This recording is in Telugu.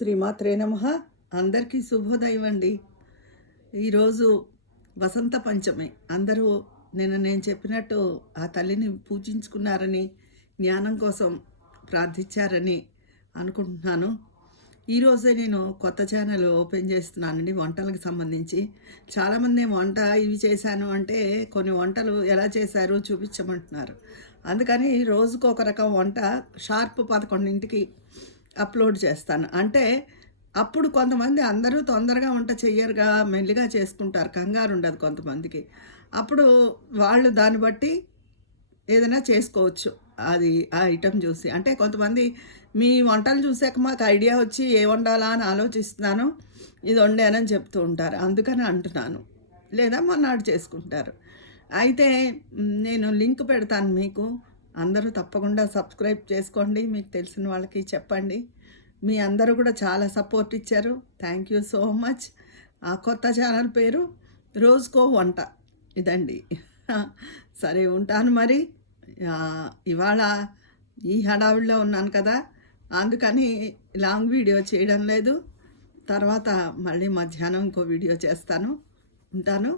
శ్రీమాత్రే నమః. అందరికీ శుభోదయం అండి. ఈరోజు వసంత పంచమి. అందరూ నేను చెప్పినట్టు ఆ తల్లిని పూజించుకున్నారని, జ్ఞానం కోసం ప్రార్థించారని అనుకుంటున్నాను. ఈరోజే నేను కొత్త ఛానల్ ఓపెన్ చేస్తున్నానండి వంటలకు సంబంధించి. చాలామంది వంట ఇవి చేశాను అంటే కొన్ని వంటలు ఎలా చేశారో చూపించమంటున్నారు. అందుకని రోజుకు ఒక రకం వంట షార్ప్ 11కి అప్లోడ్ చేస్తాను. అంటే అప్పుడు కొంతమంది అందరూ తొందరగా వంట చెయ్యరుగా, మెల్లిగా చేసుకుంటారు, కంగారు ఉండదు కొంతమందికి. అప్పుడు వాళ్ళు దాన్ని బట్టి ఏదైనా చేసుకోవచ్చు. అది ఆ ఐటెం చూసి. అంటే కొంతమంది మీ వంటలు చూసాక మాకు ఐడియా వచ్చి ఏ వండాలా అని ఆలోచిస్తున్నాను, ఇది వండానని చెప్తూ ఉంటారు. అందుకని అంటున్నాను. లేదా మొన్నాడు చేసుకుంటారు. అయితే నేను లింక్ పెడతాను మీకు. అందరూ తప్పకుండా సబ్స్క్రైబ్ చేసుకోండి. మీకు తెలిసిన వాళ్ళకి చెప్పండి. మీ అందరూ కూడా చాలా సపోర్ట్ ఇచ్చారు. Thank you so much. ఆ కొత్త ఛానల్ పేరు రోజుకో వంట ఇదండి. సరే ఉంటాను మరి. ఇవాళ ఈ హడావిడిలో ఉన్నాను కదా, అందుకని లాంగ్ వీడియో చేయడం లేదు. తర్వాత మళ్ళీ మధ్యాహ్నం ఇంకో వీడియో చేస్తాను. ఉంటాను.